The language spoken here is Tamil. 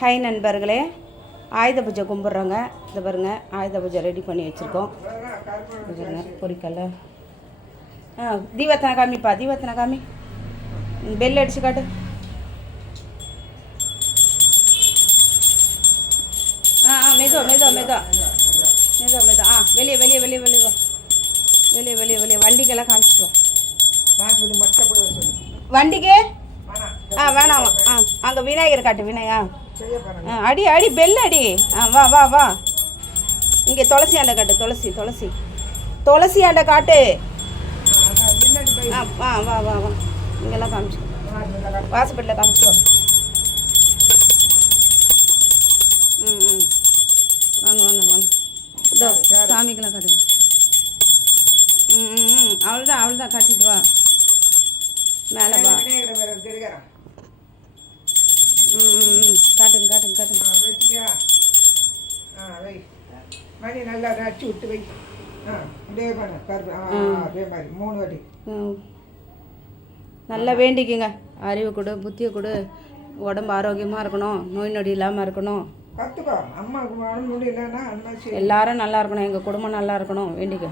ஹாய் நண்பர்களே, ஆயுத பூஜை கும்பிட்றோங்க. இதை பாருங்க, ஆயுத பூஜை ரெடி பண்ணி வச்சுருக்கோம். பாருங்க பொரிக்கல்ல. தீபத்தனை காமிப்பா, தீபத்தனை காமி. பெல் அடிச்சு காட்டு. மெதுவா மெதுவா மெதுவா மெதுவா மெதுவா. வெளியே வெளியே வெளியே வெளியே வா, வெளியே வெளியே வெளியே. வண்டிக்கெல்லாம் காமிச்சிட்டு வா. வண்டிக்கு வேணாம். அங்கே விநாயகர் காட்டு. அடி அடி பெல் அடி. வா வா வா. இங்கே துளசி ஆண்டை காட்டு. துளசி துளசி துளசி ஆண்டை காட்டு. வா வா வா வா. இங்கெல்லாம் காமிச்சு வாசப்பட்டில் காமிச்சுக்கோ. வாங்க வாங்க வாங்க. இதோ சாமிக்கெல்லாம் காட்டுங்க. அவ்வளோதான் அவ்வளோதான், காட்டிட்டு வா. மேலே வா. காட்டுங்க காட்டுங்க காட்டுங்க. மணி நல்லா அடிச்சு விட்டு வை. அப்படியே பண்ண கருப்பு. அதே மாதிரி 3 வாட்டி நல்லா வேண்டிக்குங்க. அறிவு கொடு, புத்தியை கொடு, உடம்பு ஆரோக்கியமாக இருக்கணும், நோய் நொடி இல்லாமல் இருக்கணும். கற்றுக்கோ. அம்மாவுக்கு உடம்பு முடியலன்னா அந்த மாதிரி எல்லாரும் நல்லா இருக்கணும், எங்கள் குடும்பம் நல்லா இருக்கணும் வேண்டிக்க.